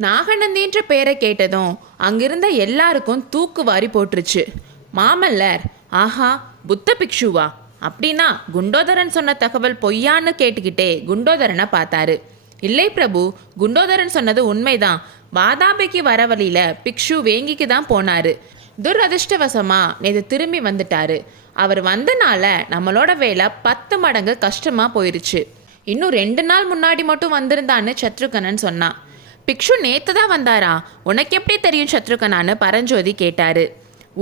நாகநந்தின்ற பேரை கேட்டதும் அங்கிருந்த எல்லாருக்கும் தூக்கு வாரி போட்டுருச்சு. மாமல்லர், ஆஹா, புத்த பிக்ஷுவா? அப்படின்னா குண்டோதரன் சொன்ன தகவல் பொய்யான்னு கேட்டுக்கிட்டே குண்டோதரனை பார்த்தாரு. இல்லை பிரபு, குண்டோதரன் சொன்னது உண்மைதான். வாதாபிக்கு வர வழியில பிக்ஷு வேங்கிக்கு தான் போனாரு. துரதிருஷ்டவசமா நேற்று திரும்பி வந்துட்டாரு. அவர் வந்தனால நம்மளோட வேலை 10 மடங்கு கஷ்டமா போயிருச்சு. இன்னும் 2 நாள் முன்னாடி மட்டும் வந்திருந்தான்னு சத்ருகனன் சொன்னான். பிக்ஷு நேத்து தான் வந்தாரா? உனக்கு எப்படி தெரியும் சத்ருகனான்னு பரஞ்சோதி கேட்டாரு.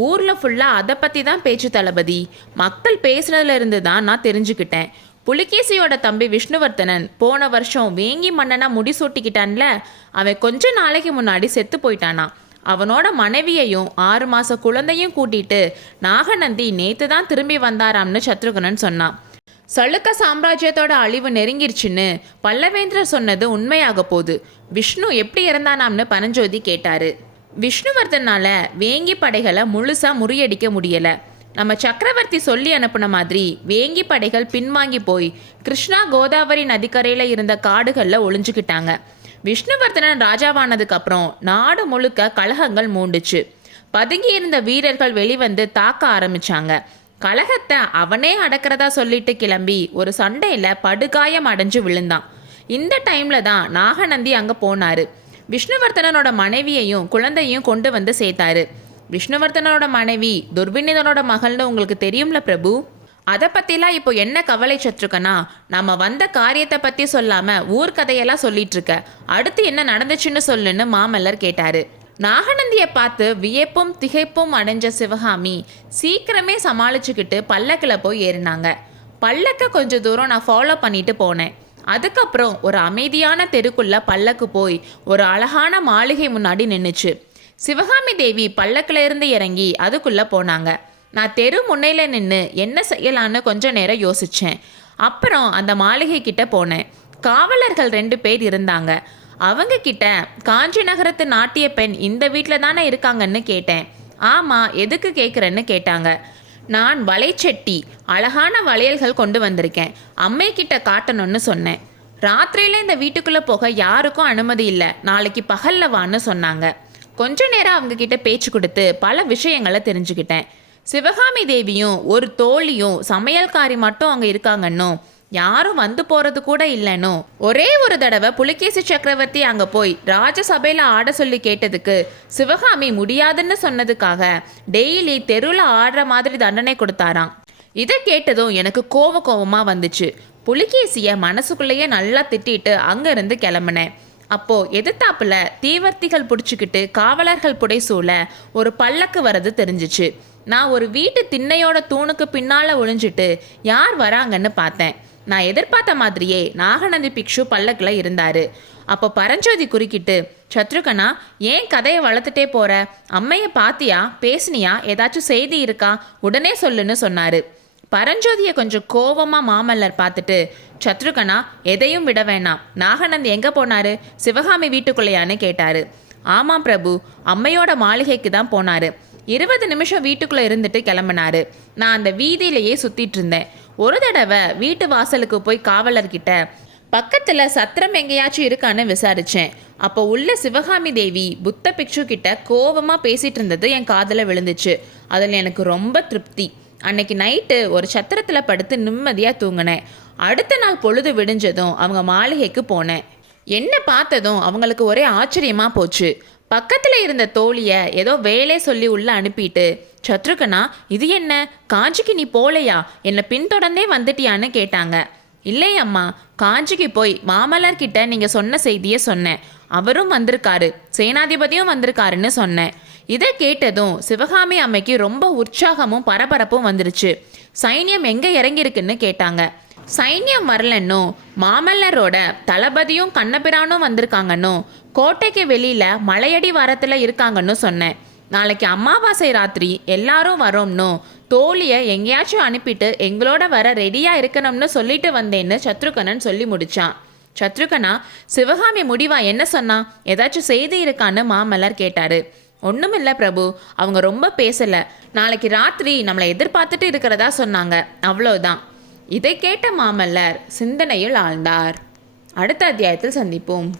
ஊரில் ஃபுல்லாக அதை பற்றி தான் பேச்சு தளபதி. மக்கள் பேசுனதுல இருந்து தான் நான் தெரிஞ்சுக்கிட்டேன். புலிகேசியோட தம்பி விஷ்ணுவர்த்தனன் போன வருஷம் வேங்கி மன்னனா முடிசூட்டிக்கிட்டான்ல, அவன் கொஞ்ச நாளைக்கு முன்னாடி செத்து போயிட்டானா. அவனோட மனைவியையும் 6 மாத குழந்தையும் கூட்டிட்டு நாகநந்தி நேத்து தான் திரும்பி வந்தாராம்னு சத்ருகனன் சொன்னான். சளுக்க சாம்ராஜ்யத்தோட அழிவு நெருங்கிருச்சுன்னு பல்லவேந்திரர் சொன்னது உண்மையாக போகுது. விஷ்ணு எப்படி இறந்தானாம்னு பரஞ்சோதி கேட்டாரு. விஷ்ணுவர்தனால வேங்கி படைகளை முழுசா முறியடிக்க முடியல. நம்ம சக்கரவர்த்தி சொல்லி அனுப்புன மாதிரி வேங்கி படைகள் பின்வாங்கி போய் கிருஷ்ணா கோதாவரி நதிக்கரையில் இருந்த காடுகளில் ஒளிஞ்சுக்கிட்டாங்க. விஷ்ணுவர்தனன் ராஜாவானதுக்கு அப்புறம் நாடு முழுக்க கலகங்கள் மூண்டுச்சு. பதுங்கி இருந்த வீரர்கள் வெளிவந்து தாக்க ஆரம்பிச்சாங்க. கலகத்தை அவனே அடக்கிறதா சொல்லிட்டு கிளம்பி ஒரு சண்டையில் படுகாயம் அடைஞ்சு விழுந்தான். இந்த டைமில் தான் நாகநந்தி அங்கே போனார். விஷ்ணுவர்தனனோட மனைவியையும் குழந்தையும் கொண்டு வந்து சேர்த்தாரு. விஷ்ணுவர்தனனோட மனைவி துர்விநிதனோட மகள்னு உங்களுக்கு தெரியும்ல பிரபு. அதை பற்றிலாம் இப்போ என்ன கவலை சத்ருகனா? நம்ம வந்த காரியத்தை பற்றி சொல்லாமல் ஊர் கதையெல்லாம் சொல்லிட்டு இருக்க. அடுத்து என்ன நடந்துச்சுன்னு சொல்லுன்னு மாமல்லர் கேட்டார். நாகநந்தியை பார்த்து வியப்பும் திகைப்பும் அடைஞ்ச சிவகாமி சீக்கிரமே சமாளிச்சுக்கிட்டு பல்லக்கில் போய் ஏறினாங்க. பல்லக்க கொஞ்சம் தூரம் நான் ஃபாலோ பண்ணிட்டு போனேன். அதுக்கப்புறம் ஒரு அமைதியான தெருக்குள்ள பல்லக்கு போய் ஒரு அழகான மாளிகை முன்னாடி நின்றுச்சு. சிவகாமி தேவி பல்லக்கில் இருந்து இறங்கி அதுக்குள்ளே போனாங்க. நான் தெரு முன்னையில் நின்று என்ன செய்யலான்னு கொஞ்ச நேரம் யோசித்தேன். அப்புறம் அந்த மாளிகை கிட்ட போனேன். காவலர்கள் 2 பேர் இருந்தாங்க. அவங்க கிட்ட காஞ்சி நகரத்து நாட்டிய பெண் இந்த வீட்டில் தானே இருக்காங்கன்னு கேட்டேன். ஆமாம், எதுக்கு கேட்குறேன்னு கேட்டாங்க. நான் வளைச்செட்டி அழகான வளையல்கள் கொண்டு வந்திருக்கேன், அம்மை கிட்ட காட்டணும்னு சொன்னேன். ராத்திரியில் இந்த வீட்டுக்குள்ளே போக யாருக்கும் அனுமதி இல்லை, நாளைக்கு பகலில் வான்னு சொன்னாங்க. கொஞ்ச நேரம் அவங்க கிட்ட பேச்சு கொடுத்து பல விஷயங்களை தெரிஞ்சுக்கிட்டேன். சிவகாமி தேவியும் ஒரு தோழியும் சமையல்காரி மட்டும் அங்கே இருக்காங்கன்னும் யாரும் வந்து போகிறது கூட இல்லைன்னு ஒரே ஒரு தடவை புலிகேசி சக்கரவர்த்தி அங்கே போய் ராஜசபையில் ஆட சொல்லி கேட்டதுக்கு சிவகாமி முடியாதுன்னு சொன்னதுக்காக டெய்லி தெருவில் ஆடுற மாதிரி தண்டனை கொடுத்தாராம். இதை கேட்டதும் எனக்கு கோவமாக வந்துச்சு. புலிகேசியை மனசுக்குள்ளேயே நல்லா திட்டிட்டு அங்கேருந்து கிளம்புனேன். அப்போது எதிர்த்தாப்புல தீவர்த்திகள் பிடிச்சிக்கிட்டு காவலர்கள் புடைசூழ ஒரு பல்லக்கு வர்றது தெரிஞ்சிச்சு. நான் ஒரு வீட்டு திண்ணையோட தூணுக்கு பின்னால் ஒளிஞ்சிட்டு யார் வராங்கன்னு பார்த்தேன். நான் எதிர்பார்த்த மாதிரியே நாகநந்தி பிக்ஷு பல்லக்கில் இருந்தார். அப்போ பரஞ்சோதி குறுக்கிட்டு, சத்ருகனா, ஏன் கதையை வளர்த்துட்டே போகிற? அம்மையை பாத்தியா, பேசுனியா, ஏதாச்சும் செய்தி இருக்கா, உடனே சொல்லுன்னு சொன்னார். பரஞ்சோதியை கொஞ்சம் கோவமாக மாமல்லர் பார்த்துட்டு, சத்ருகனா, எதையும் விட வேணாம், நாகநந்தி எங்கே போனார்? சிவகாமி வீட்டுக்குள்ளையான்னு கேட்டார். ஆமாம் பிரபு, அம்மையோட மாளிகைக்கு தான் போனார். 20 நிமிஷம் வீட்டுக்குள்ளே இருந்துட்டு கிளம்பினாரு. நான் அந்த வீதியிலேயே சுற்றிட்டு இருந்தேன். ஒரு தடவை வீட்டு வாசலுக்கு போய் காவலர்கிட்ட பக்கத்தில் சத்திரம் எங்கேயாச்சும் இருக்கான்னு விசாரித்தேன். அப்போ உள்ள சிவகாமி தேவி புத்த பிக்ஷு கிட்ட கோபமாக பேசிகிட்டு இருந்தது என் காதில் விழுந்துச்சு. அதில் எனக்கு ரொம்ப திருப்தி. அன்னைக்கு நைட்டு ஒரு சத்திரத்தில் படுத்து நிம்மதியாக தூங்கினேன். அடுத்த நாள் பொழுது விடிஞ்சதும் அவங்க மாளிகைக்கு போனேன். என்ன பார்த்ததும் அவங்களுக்கு ஒரே ஆச்சரியமாக போச்சு. பக்கத்தில் இருந்த தோழியை ஏதோ வேலை சொல்லி உள்ளே அனுப்பிட்டு, சத்ருகனா, இது என்ன, காஞ்சிக்கு நீ போலையா, என்னை பின்தொடர்ந்தே வந்துட்டியான்னு கேட்டாங்க. இல்லை அம்மா, காஞ்சிக்கு போய் மாமல்லர்கிட்ட நீங்கள் சொன்ன செய்தியை சொன்னேன். அவரும் வந்திருக்காரு, சேனாதிபதியும் வந்திருக்காருன்னு சொன்னேன். இதை கேட்டதும் சிவகாமி அம்மைக்கு ரொம்ப உற்சாகமும் பரபரப்பும் வந்துருச்சு. சைன்யம் எங்கே இறங்கியிருக்குன்னு கேட்டாங்க. சைன்யம் வரலன்னும் மாமல்லரோட தளபதியும் கண்ணபிரானும் வந்திருக்காங்கன்னும் கோட்டைக்கு வெளியில் மலையடி வாரத்தில் இருக்காங்கன்னு சொன்னேன். நாளைக்கு அமாவாசை ராத்திரி எல்லாரும் வரோம்னும் தோழியை எங்கேயாச்சும் அனுப்பிட்டு எங்களோட வர ரெடியாக இருக்கணும்னு சொல்லிட்டு வந்தேன்னு சத்ருகனன் சொல்லி முடித்தான். சத்ருகனா, சிவகாமி முடிவா என்ன சொன்னா, ஏதாச்சும் செய்தி இருக்கான்னு மாமல்லர் கேட்டார். ஒன்றுமில்லை பிரபு, அவங்க ரொம்ப பேசலை. நாளைக்கு ராத்திரி நம்மளை எதிர்பார்த்துட்டு இருக்கிறதா சொன்னாங்க, அவ்வளோதான். இதை கேட்ட மாமல்லர் சிந்தனையில் ஆழ்ந்தார். அடுத்த அத்தியாயத்தில் சந்திப்போம்.